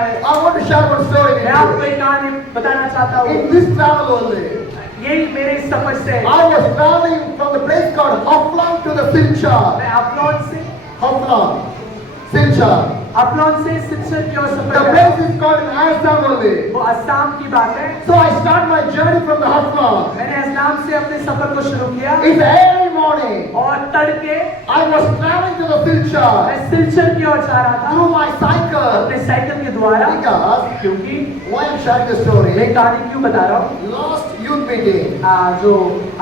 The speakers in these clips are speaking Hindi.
I want to share one story with मैं आपको you. एक कहानी बताना चाहता हूँ। In this travel only, यही मेरे इस सफर से I was traveling from the place called Haflang to the Silchar. मैं अपलोन से Silchar. सिलचर की ओर सफर The कर रहा place हूँ। is called in Assam only. वो असम की बात है। So I start my journey from the Haflang. मैंने असम से अपने सफर को शुरू किया It's early morning. और तड़के I was traveling to the Silchar मैं सिलचर की ओर जा रहा था through my cycle. अपने साइकिल के द्वारा। Because क्योंकि why I'm sharing the मैं story? कहानी क्यों बता रहा हूँ? Last youth meeting, जो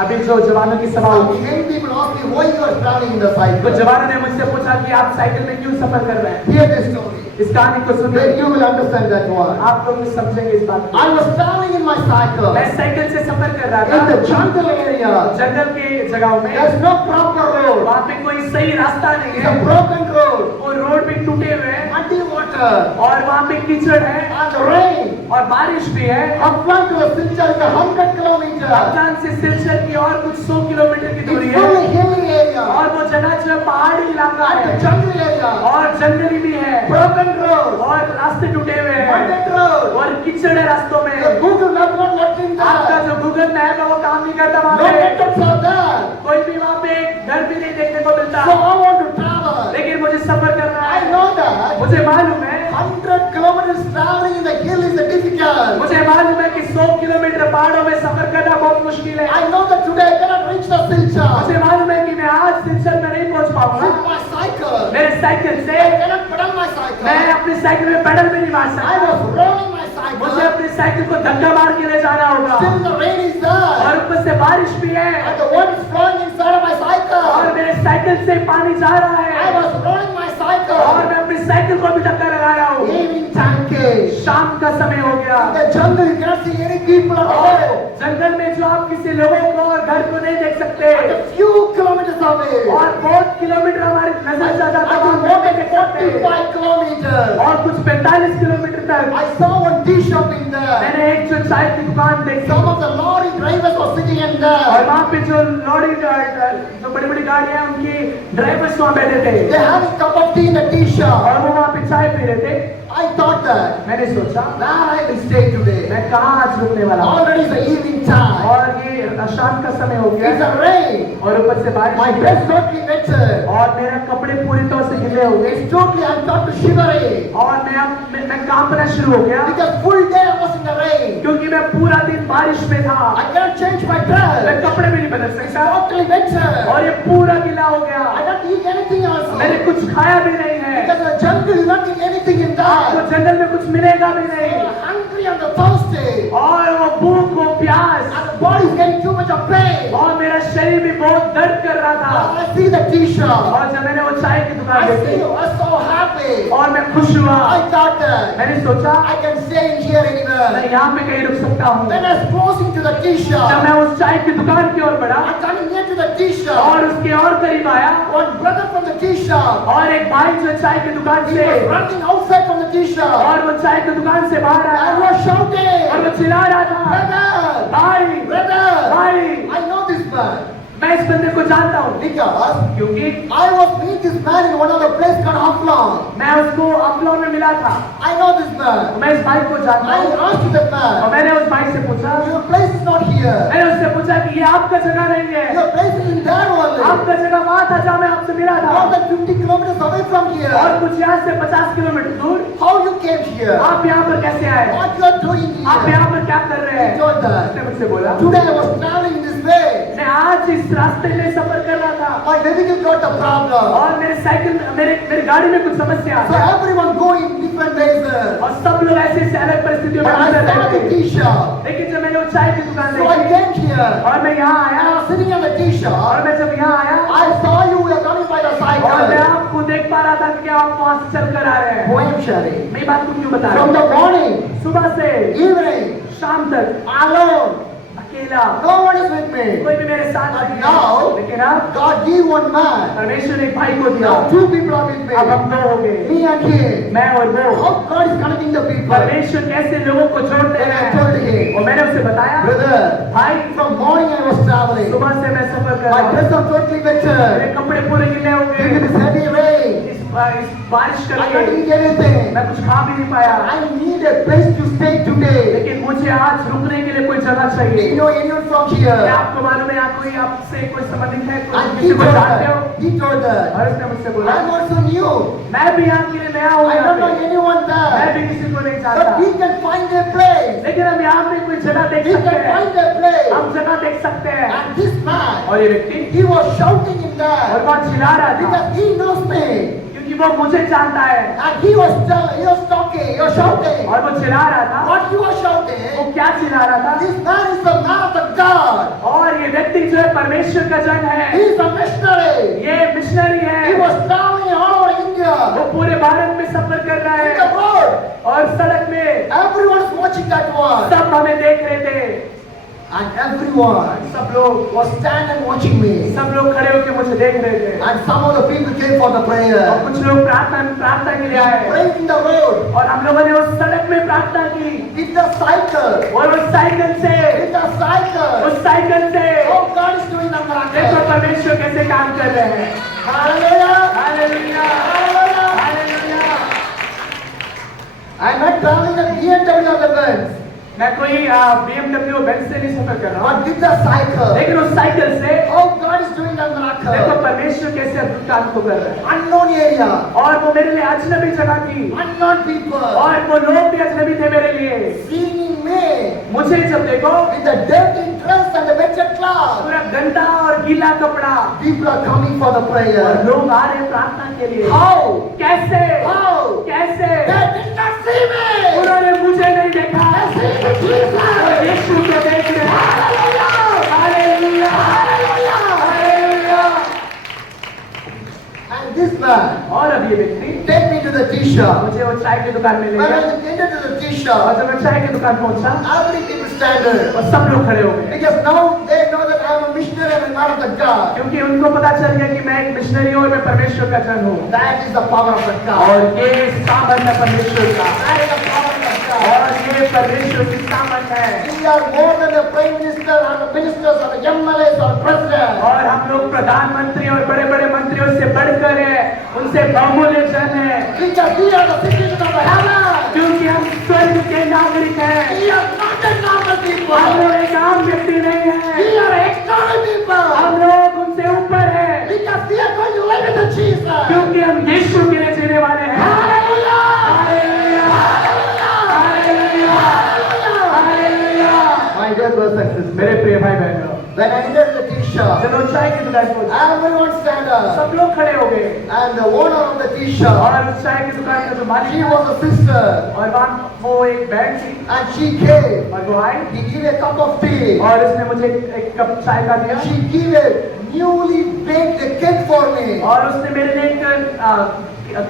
अभी जो जवानों की सभा some हुई, many people asked me why you are traveling in the तो cycle. जवानों ने मुझसे पूछा कि आप साइकिल में क्यों सफर कर रहे हैं? Hear this story. इस कहानी को Then सुनिए, you will understand that one. आप लोग भी समझेंगे इस बात को। I was traveling in my cycle मैं साइकिल से सफर कर रहा in the था jungle area. जंगल के जगहों में। There's no proper road. वहाँ पे कोई सही रास्ता नहीं It's है, a broken road. वो रोड भी टूटे हुए हैं Muddy water और वहाँ पे कीचड़ है and rain. और बारिश भी है। Upland to the Silchar is 100 kilometers. Afghan से सिलचर की और कुछ 100 किलोमीटर की दूरी It's है fully hilly area और वो जगह जो है पहाड़ी इलाका and the है jungle area. और जंगली भी है Broken road. और रास्ते टूटे हुए हैं Muddy road. और कीचड़ है रास्तों में। The Google Map not working आपका there. जो गूगल मैप है वो काम नहीं करता No वहाँ पे, networks are there. कोई भी वहाँ पे घर भी नहीं देखने को मिलता। So I want to travel. लेकिन मुझे सफर करना I है, know that. मुझे मालूम है 100 kilometers traveling in the hill is difficult. मुझे मालूम है कि 100 किलोमीटर पहाड़ों में सफर करना बहुत मुश्किल है। I know that today I cannot reach the Silchar मुझे मालूम है कि मैं आज सिलचर में नहीं पहुंच पाऊंगा with my cycle. मेरे साइकिल से। I cannot pedal my cycle. मैं अपनी साइकिल में पेडल भी नहीं मार I सकता, was rolling my मुझे cycle. अपनी साइकिल को धक्का मार के ले जाना होगा Still the rain is there. और ऊपर से बारिश भी है And the water is flowing inside of my और cycle. मेरे साइकिल से पानी जा रहा I है was rolling my और cycle. मैं अपनी साइकिल को भी धक्का लगा रहा हूँ। Evening time came. शाम का समय हो गया In the jungle you cannot see any people at और all. जंगल में जो आप किसी लोगों को और घर को नहीं देख सकते And a few kilometers away. और बहुत किलोमीटर हमारी नजर जा जाता I है, could हम walk नहीं at देख सकते 45 kilometers. और कुछ 45 किलोमीटर तक। I saw one tea shop in there. मैंने एक जो चाय की दुकान देखी Some of the lorry drivers were sitting in और there. वहाँ पे जो लॉरी जो बड़ी बड़ी गाड़ियाँ हैं उनकी ड्राइवर्स वहाँ बैठे थे They had a cup of tea in the tea shop. और वो वहाँ पे चाय पी रहे थे। I thought that मैंने सोचा where I will stay today. मैं कहाँ आज रुकने वाला हूँ Already it's the evening time. और ये शाम का समय हो It's गया a rain. और ऊपर से बारिश My भी dress है totally wetted. और मेरे कपड़े पूरी तरह से गिले हो गए It's totally I got to shivering. और मैं कांपना शुरू हो गया Because full day I was in the rain. क्योंकि मैं पूरा दिन बारिश में था। I cannot change my मैं dress. कपड़े भी नहीं बदल सकता Totally wetted. और ये पूरा गीला हो गया। I don't eat anything also. मैंने कुछ खाया भी नहीं है Because the jungle is not eating anything in तो there. जंगल में कुछ मिलेगा भी They नहीं were hungry and the thirsty. और वो भूख वो प्यास And the body is getting too much of pain. और मेरा शरीर भी बहुत दर्द कर रहा था। I see the tea shop. और जब मैंने वो चाय की दुकान I see देखी you are so happy. और मैं खुश हुआ। I thought that मैंने सोचा I can stay in here anywhere. मैं यहाँ पे कहीं रुक सकता हूँ। When I was closing to the tea जब shop, मैं उस चाय की दुकान की ओर बढ़ा I'm coming near to the tea shop. और उसके और करीब आया One brother from the tea shop, और एक भाई जो चाय की दुकान he से was running outside from the tea shop. और वो चाय की दुकान से बाहर I आया was shouting, और वो चिल्ला रहा था, brother, भाई brother. भाई। I know this man मैं इस बंदे को जानता हूँ because क्योंकि I was meet this man in one of the place called Haflang. मैं उसको अपलोन में मिला था। I know this man. मैं इस भाई को जानता I हूँ asked the और man, मैंने उस भाई से पूछा, your place is not here. मैंने उससे पूछा कि ये आपका जगह नहीं है, Your place is in there only. आपका जगह वहाँ था जहाँ मैं आपसे मिला था More than 50 kilometers away from here. और कुछ यहाँ से 50 किलोमीटर दूर। How you came here? आप यहाँ पर कैसे आए? What you are doing आप here? यहाँ पर क्या कर रहे He हैं? told that. उसने मुझसे बोला, Today I was traveling this way. मैं आज इस रास्ते में सफर कर रहा था My vehicle got a problem. और मेरे साइकिल मेरी गाड़ी में कुछ समस्या So है everyone go in different ways. और सब लोग ऐसे ऐसे अलग परिस्थितियों में But I गुजर saw रहे the थे। tea shop. लेकिन जब मैंने वो चाय की दुकान So I देखी came here. और मैं यहाँ I आया was sitting in the tea और shop. मैं जब यहाँ आया I saw you were coming by the और मैं cycle. आपको देख पा रहा था कि आप वहाँ से चल कर आ रहे हैं। Who I am sharing? मैं बात को क्यों बता रहा From हूँ? the morning, सुबह से evening, शाम तक alone. अकेला, No one is with me. कोई भी मेरे साथ But नहीं now, है। लेकिन अब God give one man. परमेश्वर ने एक भाई को दिया, Now two people are with me. अब हम दो हो गए, Me and him. मैं और वो। How God is connected connecting the people. परमेश्वर कैसे लोगों को जोड़ते And I हैं। told him, और मैंने उसे बताया, brother, भाई from morning I was traveling. सुबह से मैं सफर कर My रहा dress हूँ, was totally मेरे wet. कपड़े पूरे गिले हो Due to गए this heavy rain, इस बारिश I करके couldn't eat anything. मैं कुछ खा भी नहीं पाया। I need a place to stay today. लेकिन मुझे आज रुकने के लिए कोई जगह Do चाहिए। you know anyone from क्या here? आपको मालूम है यहाँ कोई आपसे कोई संबंधित है, कोई And किसी को जानते हो? he told that. और उसने मुझसे बोला, I'm also new. मैं भी यहाँ के लिए नया हूँ, I यहाँ don't know पे। anyone मैं there. भी किसी को नहीं But जानता, we can find a place. लेकिन हम यहाँ पे कोई जगह देख We सकते can हैं, find a place. हम जगह देख सकते हैं। And this man, और ये व्यक्ति he was shouting in और there वहाँ चिल्ला रहा था, because he knows me. क्योंकि वो मुझे जानता है। And he was talking, he was shouting. और वो चिल्ला रहा था, What he was वो shouting? क्या चिल्ला रहा था? This man is the man of the God. और ये व्यक्ति जो है परमेश्वर का जन है, He is a missionary. ये मिशनरी He है, was traveling all over India. वो पूरे भारत में सफर कर रहा In the है road, और सड़क में everyone is watching that one. सब हमें देख रहे थे। And everyone सब लोग was standing watching me. सब लोग खड़े होकर मुझे देख रहे थे And some of the people came for the और prayer. कुछ लोग प्रार्थना के लिए आए Praying in the road और हम लोगों ने उस सड़क में प्रार्थना की with the cycle. और उस साइकिल से With the cycle. उस साइकिल से Oh, God is doing a देखो miracle. परमेश्वर कैसे काम कर रहे हैं। Hallelujah. Hallelujah, Hallelujah. Hallelujah. I'm not traveling a BMW or the Benz, मैं कोई BMW बेंज से नहीं सफर कर रहा हूँ, but with the cycle. लेकिन उस साइकिल से Oh, God is doing a देखो miracle. परमेश्वर कैसे अद्भुत काम को कर रहे हैं। Unknown area, और वो मेरे लिए अजनबी जगह थी unknown people, और वो लोग भी अजनबी थे मेरे लिए। seeing me मुझे जब देखो with the dirty dress and the wetted cloth. पूरा गंदा और गीला कपड़ा People are coming for the और prayer. लोग आ रहे हैं प्रार्थना के लिए। How? कैसे How? कैसे They did not see me. उन्होंने मुझे नहीं देखा, They see Jesus. वो यीशु को देख रहे हैं। Hallelujah. Hallelujah, Hallelujah. Hallelujah. And this man और अब ये व्यक्ति take me to the tea shop. मुझे वो चाय की दुकान में ले When गया I entered to the tea और shop, जब मैं चाय की दुकान पहुंचा every people standing. और सब लोग खड़े हो गए Because now they know that I am a missionary and a man of the God. क्योंकि उनको पता चल गया कि मैं एक मिशनरी हूँ और मैं परमेश्वर का जन हूँ That is the power of the God. और ये सामर्थ है परमेश्वर का That is the power of the God. और ये परमेश्वर की सामर्थ है We are more than the prime minister or the ministers or the MLAs or president. और हम लोग प्रधानमंत्री और बड़े बड़े मंत्रियों से बढ़कर है, उनसे बहुमूल्य जन है Because we are the citizens of the heaven. क्योंकि हम स्वर्ग के नागरिक हैं। We are not a normal हम people. लोग एक आम व्यक्ति नहीं We है, are extraordinary people. हम लोग उनसे ऊपर है Because we are going to live with the Jesus. क्योंकि हम यीशु के लिए जीने वाले हैं। Hallelujah. Hallelujah, hallelujah, hallelujah. My dear brothers and sisters, मेरे प्रिय भाई बहनों, when I entered the tea shop, जब वो चाय की दुकान पहुंचा everyone stand up. सब लोग खड़े हो गए And the owner of the tea shop, और उस चाय की दुकान का जो she मालिक था, was a sister. और वहाँ वो एक बहन थी And she came. और वो आई He gave a cup of tea. और उसने मुझे एक कप चाय का दिया She gave a newly baked cake for me. और उसने मेरे लिए एक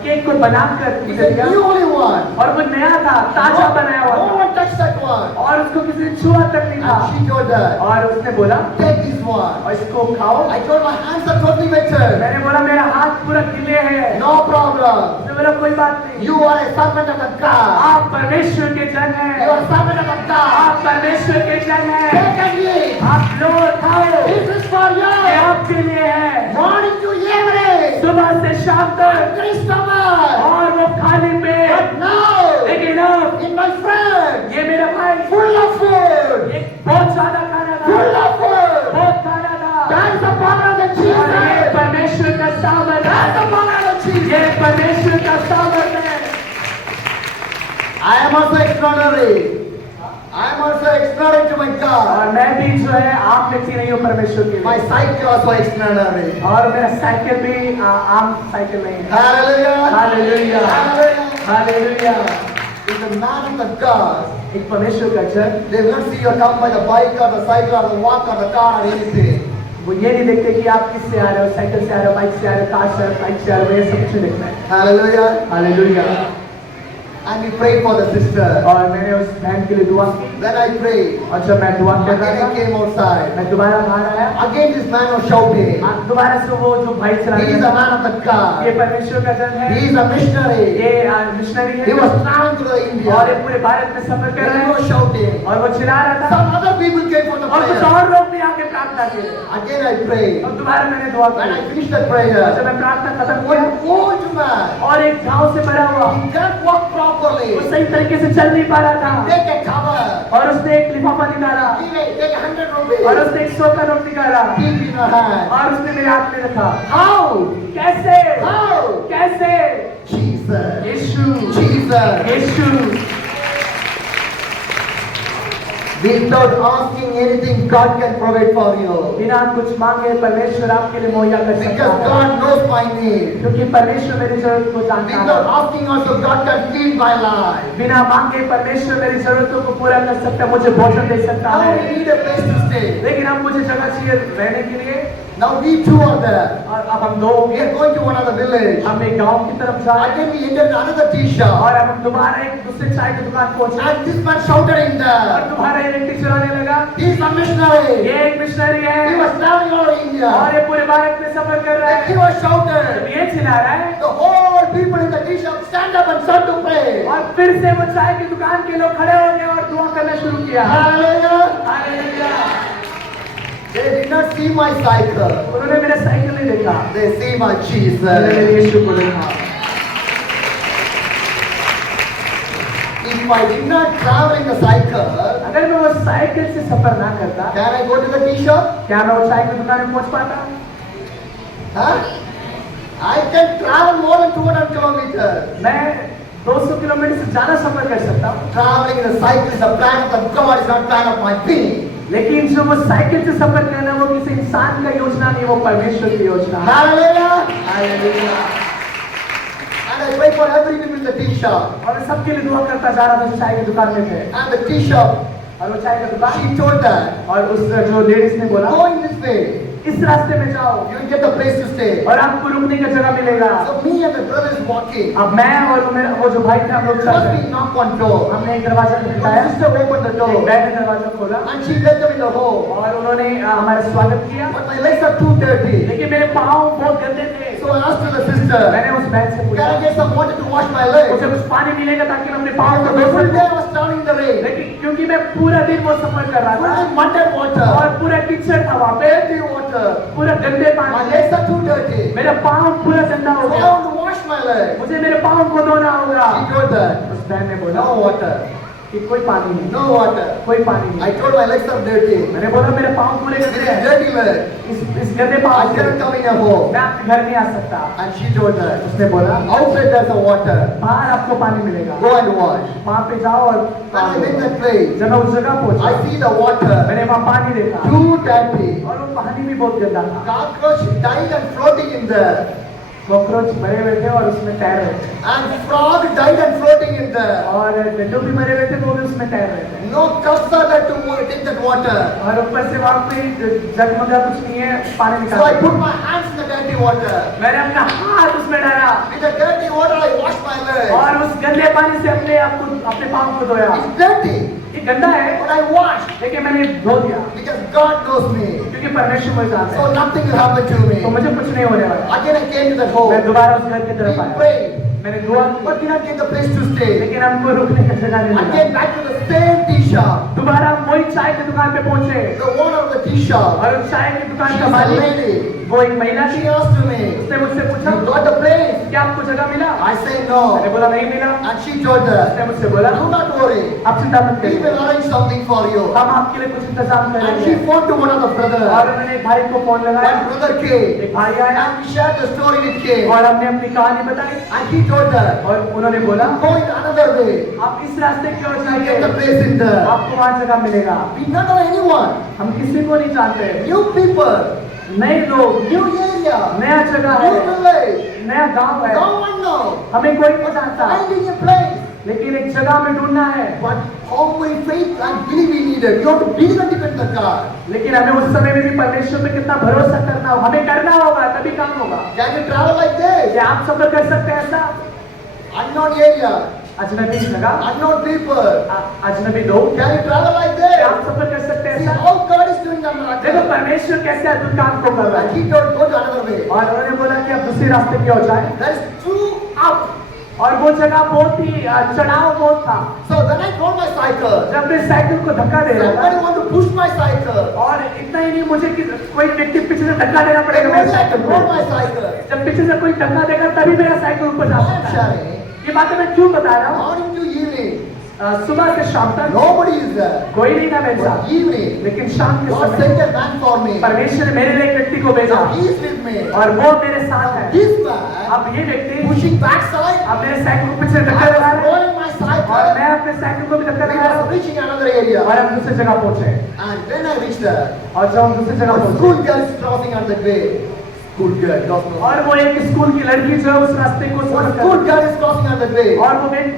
केक को बनाकर It's मुझे a दिया newly one. और वो नया था, ताजा बनाया हुआ No था one touched that one. और उसको किसी ने छुआ तक नहीं था And she told that, और उसने बोला take this one. और इसको खाओ। I told my hands are totally wetted. मैंने बोला मेरा हाथ पूरा गीले है। No problem. उसने बोला कोई बात नहीं, You are a servant of the God. आप परमेश्वर के जन You हैं, are a servant of the God. आप परमेश्वर के जन हैं, Take and eat. आप लो और खाओ, This is for ये you. आपके लिए है। Morning to evening. सुबह से शाम तक Hungry stomach. और वो खाने पे But now, लेकिन अब in my friend, ये मेरा भाई full of food. ये बहुत ज्यादा खाना Full था, of food. बहुत खाना था That is the power of the और ये Jesus. परमेश्वर का सामर्थ That's the है, power of the ये Jesus. परमेश्वर का सामर्थ है। I am also extraordinary. I am also extraordinary to my God. और मैं भी जो है आम व्यक्ति नहीं हूँ परमेश्वर के My लिए cycle also extraordinary. और मेरा साइकिल भी आम साइकिल नहीं है। Hallelujah. Hallelujah, Hallelujah. Hallelujah. Is the man of the God. एक परमेश्वर का जन They will not see you come by the bike or the cycle or the walk or the car or anything. वो ये नहीं देखते कि आप किससे आ रहे हो, साइकिल से आ रहे हो, बाइक से आ रहे हो, कार से आ रहे हो, बाइक से आ रहे हो, ये सब कुछ नहीं देखना है। Hallelujah. Hallelujah. And we pray for the sister. और मैंने उस बहन के लिए दुआ की Then I prayed. और जब मैं दुआ कर Again रहा I था came outside. मैं दोबारा बाहर आया, Again this man was shouting. दोबारा से वो जो भाई चला He is a man of the ये God. परमेश्वर का जन है, He is a missionary. ये मिशनरी He है was traveling through the India. India. और ये पूरे भारत में सफर कर And रहे he was हैं shouting. और वो चिल्ला रहा था Some other people came for the और कुछ prayer. और लोग भी आके प्रार्थना किए Again I prayed. और दोबारा मैंने दुआ When I की finished the और जब prayer, मैं प्रार्थना खत्म one किया old man, और एक घाव से भरा हुआ he can't walk properly. वो सही तरीके से चल नहीं पा रहा था Take a cover. और उसने एक लिफाफा निकाला Take 100 rupees. और उसने 100 का नोट निकाला Keep in your hand. और उसने मेरे हाथ में रखा How? कैसे How? कैसे Jesus. Yeshu Jesus. Yeshu Without asking anything, God can provide for you. बिना कुछ मांगे परमेश्वर आपके लिए मुहैया कर सकता Because है God knows my need. क्योंकि परमेश्वर मेरी जरूरत को जानता Without है asking also, God can feed my life. बिना मांगे परमेश्वर मेरी जरूरतों को पूरा कर सकता है मुझे भोजन दे सकता Now है we need a place to stay. लेकिन अब मुझे जगह चाहिए रहने के लिए Now we two are there. और अब हम दो हो We गए are going to one other village. हम एक गांव की तरफ जा रहे हैं Again we entered another tea shop. और अब हम दोबारा एक दूसरे चाय की दुकान पहुंचे And this man shouted in और there. दोबारा एक व्यक्ति चिल्लाने लगा He is a missionary. ये एक मिशनरी He है was traveling all over India. और ये पूरे भारत में सफर कर रहा And he है was shouted. जब ये चिल्ला रहा है The whole people in the tea shop stand up and start to pray. और फिर से वो चाय की दुकान के लोग खड़े हो गए और दुआ करना शुरू किया Hallelujah. Hallelujah. They did not see my cycle. उन्होंने मेरा साइकिल नहीं देखा They see my उन्होंने Jesus. मेरे यीशु को देखा If I did not travel in the cycle, अगर मैं वो साइकिल से सफर ना करता can I go to the tea shop? क्या मैं वो चाय की दुकान में पहुंच पाता Huh? I can travel more than 200 kilometers. मैं 200 किलोमीटर से ज्यादा सफर कर सकता हूँ Traveling in a cycle is a plan of God, is not plan of my being. लेकिन जो वो साइकिल से सफर करना वो किसी इंसान का योजना नहीं वो परमेश्वर की योजना है Hallelujah. Hallelujah. And I pray for every people in the tea shop. और मैं सबके लिए दुआ करता जा रहा था जो चाय की दुकान में थे And the tea shop, और वो चाय की दुकान she told that, और उस जो लेडीज ने बोला go in this way. इस रास्ते में जाओ You will get a place to stay. और आपको रुकने का जगह मिलेगा So me and my brother is walking. अब मैं और वो जो भाई थे हम लोग चल First रहे we हैं knock on door. हमने एक दरवाजा My खटखटाया sister opened the एक door. बहन ने दरवाजा खोला And she welcomed in the home. और उन्होंने हमारा स्वागत किया But my legs are too dirty. लेकिन मेरे पाँव बहुत गंदे थे So I asked the sister, मैंने उस बहन से can पूछा I get some water to wash my legs? मुझे कुछ पानी मिलेगा ताकि मैं अपने पाँव को The धो whole day सकूं I was traveling in the rain. लेकिन क्योंकि मैं पूरा दिन वो सफर कर रहा Full था of mud and water. और पूरा कीचड़ था वहाँ पे Dirty water. पूरा गंदे My पानी legs are too dirty. मेरा पाँव पूरा गंदा हो So I गया want to wash my legs. मुझे मेरे पाँव को धोना होगा She told that, उस बहन ने बोला no water. कि कोई पानी नहीं No water. कोई पानी I नहीं told my legs are dirty. मैंने बोला मेरे पाँव पूरे This गंदे is हैं dirty leg. इस गंदे पाँव I से cannot come in your home. मैं आपके घर नहीं आ सकता And she told that, उसने बोला outside there's a water. बाहर आपको पानी मिलेगा Go and wash. वहाँ पे जाओ और When I went that place, जब मैं उस जगह I पहुंचा see the water मैंने वहाँ पानी देखा too dirty. और वो पानी भी बहुत गंदा था Cockroach died and floating in there. Cockroach मरे हुए थे और उसमें तैर रहे थे And frog died and floating in there. और गड्ढों भी मरे हुए थे वो भी उसमें tैर रहे थे No cups are there to take that water. और ऊपर से वहाँ पे जगमगा कुछ नहीं है पानी So I निकाल put my hands in the dirty water. मैंने अपना हाथ उसमें डाला With the dirty water, I wash my legs. और उस गंदे पानी से अपने पाँव को धोया It's dirty, ये गंदा है but I washed लेकिन मैंने धो दिया because God knows me. क्योंकि परमेश्वर मुझे जानता So है nothing will happen to me. तो मुझे कुछ नहीं होने वाला Again, I came to that मैं home. दोबारा उस घर की We तरफ आया prayed, मैंने दुआ की but did not get the place to stay. लेकिन हमको रुकने की जगह नहीं मिला Again, back to the same tea shop. दोबारा हम वही चाय की दुकान पे पहुंचे The owner of the tea shop, और उस चाय की दुकान she's का a मालिक lady. वो एक महिला थी She asked me, उसने मुझसे पूछा you got the place? क्या आपको जगह मिला I say no. मैंने बोला नहीं मिला And she told her, उसने मुझसे बोला do not worry. आप चिंता मत We करिए will arrange something for you. हम आपके लिए कुछ इंतजाम And करेंगे she phoned to one of the brothers. और उन्होंने एक भाई को फोन लगाया One brother came. एक भाई आया And we shared the story with him. और हमने अपनी कहानी बताई And he told her, और उन्होंने बोला go in another way. आप इस रास्ते की ओर You get जाइए the place in there. आपको वहाँ जगह मिलेगा We don't know anyone. हम किसी को नहीं जानते New people. नए लोग New area. नया जगह New है village. नया गांव है No one knows. हमें कोई नहीं जानता Finding a place. लेकिन एक जगह में ढूंढना है But how many faith and belief we needed. You have to believe and depend on God. लेकिन हमें उस समय में भी परमेश्वर पे कितना भरोसा करना होगा हमें करना होगा तभी काम होगा Can you travel like this? क्या आप सफर कर सकते हैं ऐसा Unknown area. अजनबी जगह Unknown people. अजनबी लोग Can you travel like क्या this? आप सफर कर सकते हैं See ऐसा how God is doing the देखो miracle. परमेश्वर कैसे अद्भुत काम को कर रहा And है he told go to another way. और उन्होंने बोला कि आप दूसरे रास्ते की ओर जाएं There is two up. और वो जगह बहुत ही चढ़ाव बहुत था। So when I drove my cycle, जब मैं साइकिल को धक्का दे रहा somebody था want to push my cycle. और इतना ही नहीं मुझे कि कोई व्यक्ति पीछे से धक्का देना Then पड़ेगा मेरे only I cycle can drove my को। cycle. जब पीछे से कोई धक्का देगा तभी मेरा साइकिल ऊपर जा I am सकता है। sharing. ये बातें मैं क्यों बता रहा हूँ? Morning to evening, सुबह से शाम तक nobody is there. कोई नहीं था मेरे But साथ, evening, लेकिन शाम के God समय sent a man for me. परमेश्वर ने मेरे लिए एक व्यक्ति को भेजा Now he is with me. और वो मेरे साथ है। This man अब ये व्यक्ति pushing backside. अब मेरे साइकिल को पीछे धक्का I लगा was रहा है rolling my और cycle. मैं अपने साइकिल को भी धक्का We लगा रहा was हूँ reaching another area. और हम दूसरी जगह पहुंचे। And when I reached there, और जब हम दूसरी जगह a पहुंचे school girl is crossing on the way. School girl, crossing on और वो एक स्कूल की लड़की जो है उस रास्ते को One सफर कर school रही girl is crossing on the way. थी। और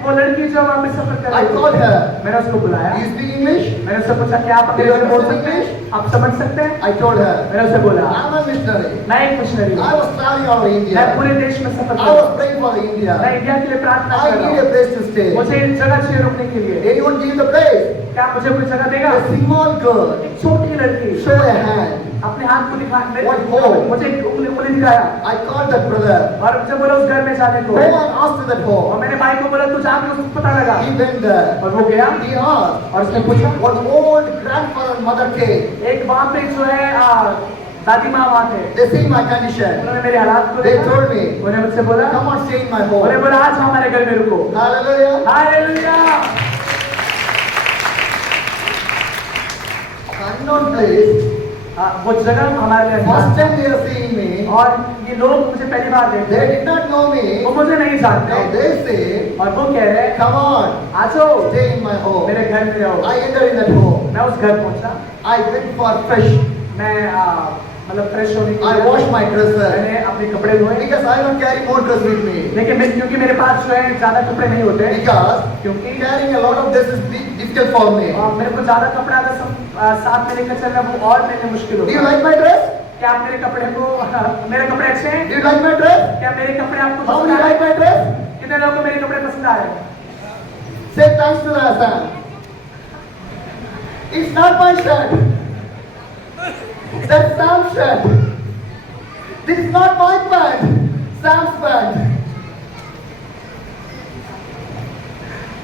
वो लड़की जो वहाँ पे सफर कर I रही called थी। her. मैंने उसको बुलाया, Do you speak English? मैंने उससे पूछा क्या आप अंग्रेजी बोल सकते हैं, आप समझ सकते हैं? I told her. मैंने उससे बोला I'm a missionary. मैं एक मिशनरी I हूँ, was traveling all over मैं India. पूरे देश में सफर I कर रहा was हूँ, praying for India. मैं इंडिया के लिए प्रार्थना I कर रहा need a हूँ, place to stay. मुझे एक जगह चाहिए रुकने के लिए। Anyone give the place? क्या मुझे कोई जगह देगा? A small girl. एक छोटी लड़की Show a hand. अपने हाथ को दिखा What for? मुझे एक उंगली दिखाया I called that brother. और मुझे बोला उस घर में जाने को। Go and ask to that और home. मैंने भाई को बोला तू जाके उसको पता लगा। He went there. और वो गया He asked. और उसने पूछा What old grandfather and mother came. एक वहाँ पे जो है दादी माँ वहाँ थे, They see my condition. उन्होंने मेरे हालात को They देखा, told me, उन्होंने मुझसे बोला come on, stay in my उन्होंने home. बोला आज हमारे घर में रुको। Hallelujah. हालेलुया। Unknown place. वो जगह हमारे लिए First अनजान time they are seeing me. था। और ये लोग मुझे पहली बार देखते They हैं, did not know me. वो मुझे नहीं Now जानते they say, और वो कह रहे हैं come on, आ जाओ stay in my home. मेरे घर में रहो। I entered in that home. मैं उस घर पहुंचा, I went for fresh. मैं मतलब फ्रेश होने के I लिए washed my dresses. मैंने अपने कपड़े धोए, Because I don't carry more dress with me. लेकिन क्योंकि मेरे पास जो है ज्यादा कपड़े नहीं होते, Because क्योंकि carrying a lot of this is difficult for me. मेरे को ज्यादा कपड़ा अगर साथ में लेकर चलना वो और मेरे लिए मुश्किल Do you होता है। like my dress? क्या आप मेरे कपड़े को मेरे कपड़े अच्छे हैं? Do you like my dress? क्या मेरे कपड़े आपको How पसंद many आए? like my dress? कितने लोगों को मेरे कपड़े पसंद आए? Say thanks to the Hassan. It's not my shirt. That's Sam's shirt. This is not my pant. Sam's pant.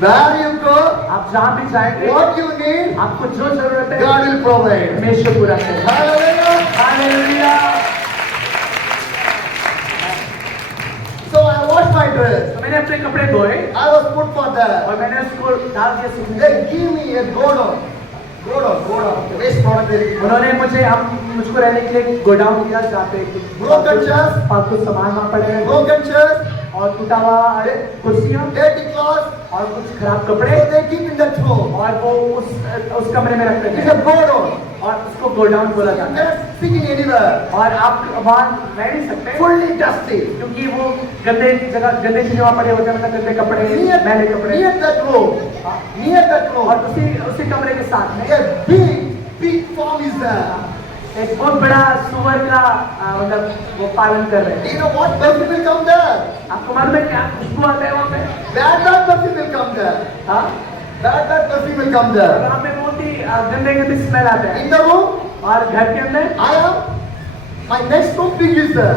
Where you go, आप जहाँ भी जाएंगे what you need, आपको जो जरूरत है God will provide. हमेशा पूरा करेगा। Hallelujah. Hallelujah. So I washed my dress. तो मैंने अपने कपड़े धोए I was put for that. और मैंने उसको डाल दिया सूखने। They give me a godown. Godown. The waste product they give. उन्होंने मुझको रहने के लिए गोडाउन दिया जहाँ पे Broken chairs. फालतू सामान वहाँ पड़े हैं Broken chairs. और टूटा हुआ कुर्सियाँ Dirty clothes. और कुछ खराब So कपड़े they keep in that room. और वो उस कमरे में रखते It's थे a godown. और उसको गोडाउन बोला You जाता है। cannot sit in anywhere. और आप वहाँ रह नहीं सकते Fully dusty. क्योंकि वो गंदे चीजें वहाँ पड़े होते हैं, मतलब गंदे कपड़े मैले कपड़े। Near that room. Near that room. और उसी कमरे के साथ में A big farm is there. एक बहुत बड़ा सुअर का मतलब वो पालन कर रहे Do हैं। you know what perfume will come there? आपको मालूम है क्या खुशबू आता है वहाँ पे? Bad perfume will come there. हाँ, Bad perfume will come there. वहाँ पे बहुत ही गंदे स्मेल आते हैं। In the room, और घर के अंदर I am. My next room pig is there.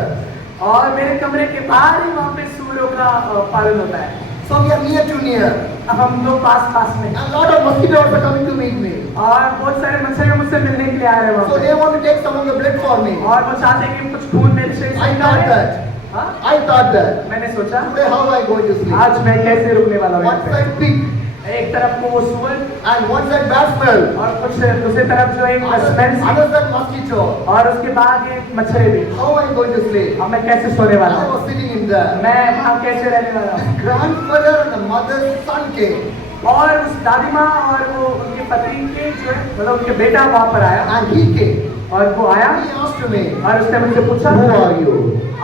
और मेरे कमरे के बाहर ही वहाँ पे सूअरों का पालन होता है। So we are near to near. अब हम लोग पास में A lot of mosquitoes are coming to meet me. और बहुत सारे मच्छर मुझसे मिलने के लिए आ रहे हैं So वहाँ they पे want to take some of the blood for me. और वो चाहते हैं कि कुछ खून मेरे शरीर से I निकाले। thought that. हाँ? I thought that. मैंने सोचा Today how I going to sleep? आज मैं कैसे रुकने वाला हूँ One यहाँ पे। side pig एक तरफ को वो सुअर and one side bad smell. और कुछ दूसरी तरफ जो एक स्मेल सी Another side mosquito. और उसके बाद ये मच्छरें भी। How I going to sleep? अब मैं कैसे सोने वाला I हूँ? was sitting in there. मैं वहाँ कैसे रहने वाला हूँ? Grandfather and the mother's son came और उस दादी माँ और वो उनके पति के जो है मतलब उनके बेटा वहाँ पर आया and he came. और वो आया He asked me, और उसने मुझसे पूछा who are you?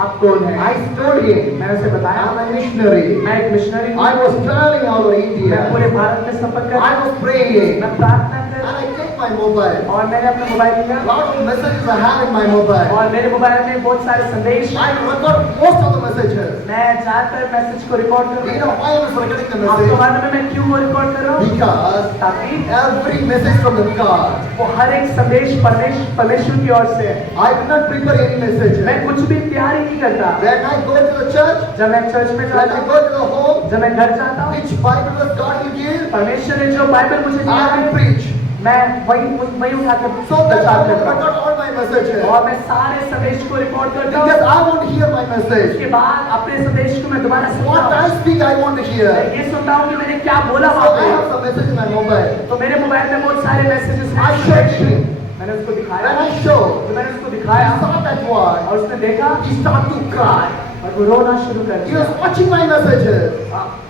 आप कौन है? I told him, मैंने उसे बताया I'm a missionary. मैं एक मिशनरी हूँ। I was traveling all over मैं India. पूरे भारत में सफर कर I was praying मैं प्रार्थना and कर I take my mobile. और मैंने अपना मोबाइल लिया Lot of messages I have in my mobile. और मेरे मोबाइल में बहुत सारे संदेश I record most of the messages. मैं ज्यादातर मैसेज को रिकॉर्ड Do you कर know why I was recording the आपको message? मालूम है मैं क्यों वो रिकॉर्ड कर रहा हूँ? Because ताकि every message from the God. वो हर एक संदेश परमेश्वर की ओर से है। I do not prepare any message. मैं कुछ भी तैयारी नहीं करता। When I go to the church, जब मैं चर्च में when जाता I हूँ, go to the home, जब मैं घर जाता हूँ, which Bible verse God will give, परमेश्वर ने जो बाइबल मुझे दिया I will है, preach. मैं वही उठाकर So that I प्रचार will करता हूँ। record all my messages. और मैं सारे संदेश को रिकॉर्ड करता हूँ। Because I want to hear my message. उसके बाद अपने संदेश को मैं दोबारा सुनता What हूँ। I speak, I want to hear. मैं ये सुनता हूँ कि मैंने क्या बोला So वहाँ I have पे। some messages in my mobile. तो मेरे मोबाइल में बहुत सारे मैसेजेस I showed him. मैंने उसको दिखाया। When I showed, तो मैंने उसको I दिखाया saw that word. और उसने देखा He started to cry. और वो रोना शुरू कर He दिया। was watching my messages.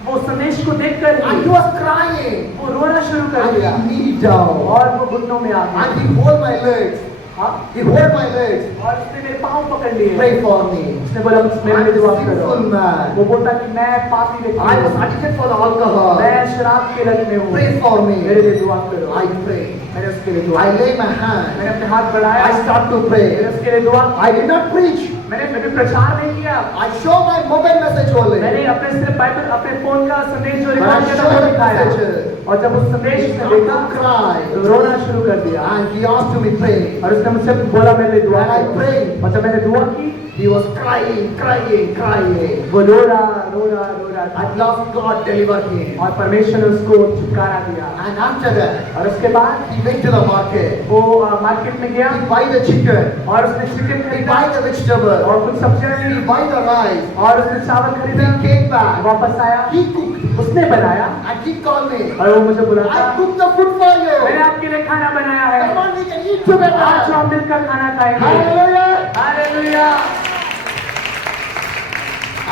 वो संदेश को देखकर And he was crying. वो रोना शुरू कर And दिया he kneeled down. और वो घुटनों में आ And गया। he hold my legs. हाँ? He hold my legs. और उसने मेरे पाँव पकड़ लिए। Pray for me. उसने बोला मेरे लिए दुआ I'm a करो। sinful man. वो बोलता कि मैं पापी व्यक्ति I was हूँ। addicted for the alcohol. मैं शराब के लत में हूँ। Pray for me. मेरे लिए दुआ करो। I pray. मैंने उसके लिए दुआ I की। lay my hand. मैंने अपने हाथ बढ़ाया। I start to मैंने pray. उसके लिए दुआ की। I did not preach. मैंने कभी प्रचार नहीं किया। I show my mobile message only. मैंने अपने सिर्फ बाइबल अपने फोन का संदेश जो But रिकॉर्ड I किया था showed वो the दिखाया। message. और जब उस संदेश He में started देखा to cry. तो रोना शुरू कर दिया। And he asked me to pray. और उसने मुझसे बोला मेरे लिए दुआ And I करो। prayed. और जब मैंने दुआ की He was crying, crying, crying. वो रो रहा था। At last God delivered him. और परमेश्वर ने उसको छुटकारा दिया। And after that, और उसके बाद he went to the market. वो मार्केट में गया He buy the chicken. और उसने चिकन He खरीदा buy the vegetable. और कुछ सब्जियां He Lee buy the rice. और उसने चावल खरीदा। He came back. वापस आया। He cooked. उसने बनाया And he called me. और वो मुझे बुलाया। I cooked the food for you. मैंने आपके लिए खाना बनाया है। Come on, we can eat आज together. हम मिलकर खाना खाएंगे। Hallelujah. Hallelujah.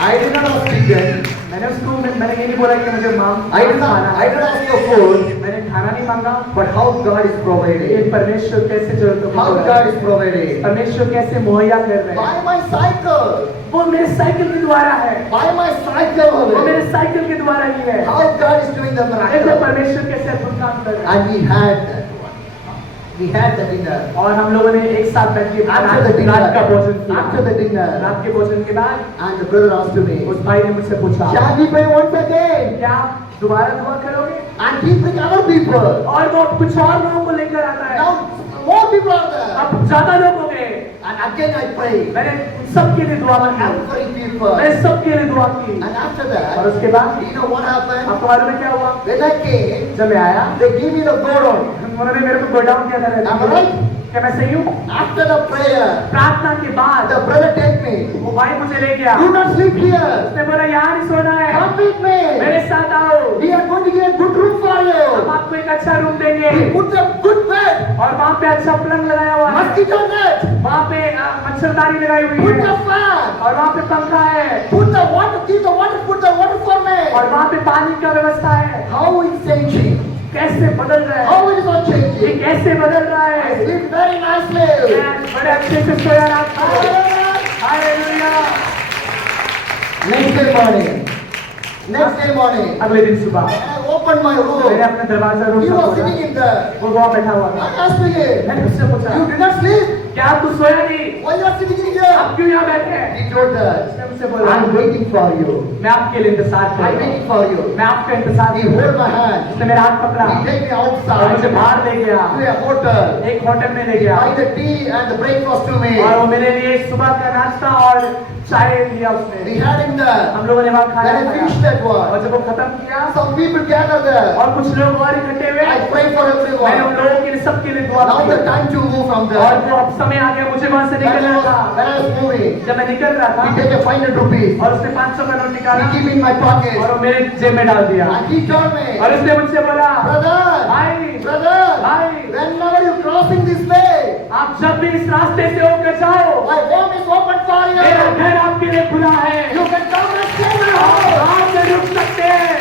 I did not ask chicken. मैंने ये नहीं बोला कि मुझे I did not ask for food. मैंने खाना नहीं मांगा। But how God is ये providing. परमेश्वर कैसे जरूरतों को How पूरा God कर is providing. परमेश्वर कैसे मुहैया कर रहे हैं। Buy my cycle. वो मेरे साइकिल के द्वारा है। Buy my cycle. वो मेरे साइकिल के द्वारा ही है। How God is doing the देखो miracle. परमेश्वर कैसे अद्भुत काम कर रहे हैं। And we had that one. We had the dinner. और हम लोगों ने एक साथ बैठ के After the dinner. रात का भोजन किया। After the dinner. रात के भोजन के बाद And the brother asked me, उस भाई ने मुझसे पूछा shall we pray once again? क्या आप दोबारा दुआ करोगे? And he bring other people. और वो कुछ और लोगों को लेकर आता है। Now more people are there. अब ज्यादा लोग हो गए। And again I pray. मैंने सबके लिए दुआ की। Every people. मैंने सबके लिए दुआ की। And after और that, उसके बाद you know what happened? आपको मालूम है क्या हुआ? When I came, जब मैं आया they gave me the goron. उन्होंने मेरे को गोडाउन किया था। Am I right? क्या मैं सही हूँ? After the prayer, प्रार्थना के बाद the brother take me. वो भाई मुझे ले गया। Do not sleep here. उसने बोला यहाँ नहीं सोना है। Come with me. मेरे साथ आओ। We are going to give a good room for हम you. आपको एक अच्छा रूम देंगे। We put a good bed. और वहाँ पे अच्छा पलंग लगाया हुआ है। Mosquito net. वहाँ पे मच्छरदानी लगाई हुई Put है। the fan. और वहाँ पे पंखा है। Put the water. Keep the water. Put the water for me. और वहाँ पे पानी का व्यवस्था है। How it's changing. कैसे बदल रहा है? How it is not ये changing. कैसे बदल रहा I है? sleep very nicely. मैं बड़े अच्छे से सोया रात को। Hallelujah. Hallelujah. Next day morning. Next day morning. अगले दिन सुबह When I opened my मैंने room, अपना दरवाजा रूम he का was खोला। sitting in there. वो वहाँ बैठा हुआ I था। asked him, मैंने उससे पूछा you did not sleep? क्या आप तो सोया नहीं? Why you are sitting in here? आप क्यों यहाँ बैठे हैं? He told us, उसने मुझसे बोला I'm waiting for you. मैं आपके लिए इंतजार कर I'm रहा हूँ। waiting for you. मैं आपका इंतजार He कर रहा hold हूँ। my hand. उसने मेरा हाथ पकड़ा He take me और मुझे outside बाहर ले गया। to a hotel. एक होटल में ले गया Buy the tea and the breakfast to me. और वो मेरे लिए सुबह का नाश्ता और चाय दिया उसने। We had him there. हम लोगों ने वहाँ खाना When I finished खाया that और one, जब वो खत्म किया some people gathered there. और कुछ लोग और इकट्ठे हुए। I prayed for मैंने उन everyone. लोगों के लिए सबके लिए दुआ Now the की time to move from और there. जो अब समय आ गया मुझे वहाँ से When निकलना था। I was moving, जब मैं निकल रहा he था take a 500 rupees. और उसने 500 का नोट निकाला He give me in my pocket. और वो मेरे जेब में डाल दिया And he told me, और उसने मुझसे बोला brother, भाई brother, भाई whenever you crossing this way, आप जब भी इस रास्ते से होकर जाओ my home is open for मेरा you. घर आपके लिए खुला है You can come and stay in my आप house. वहाँ पे रुक सकते हैं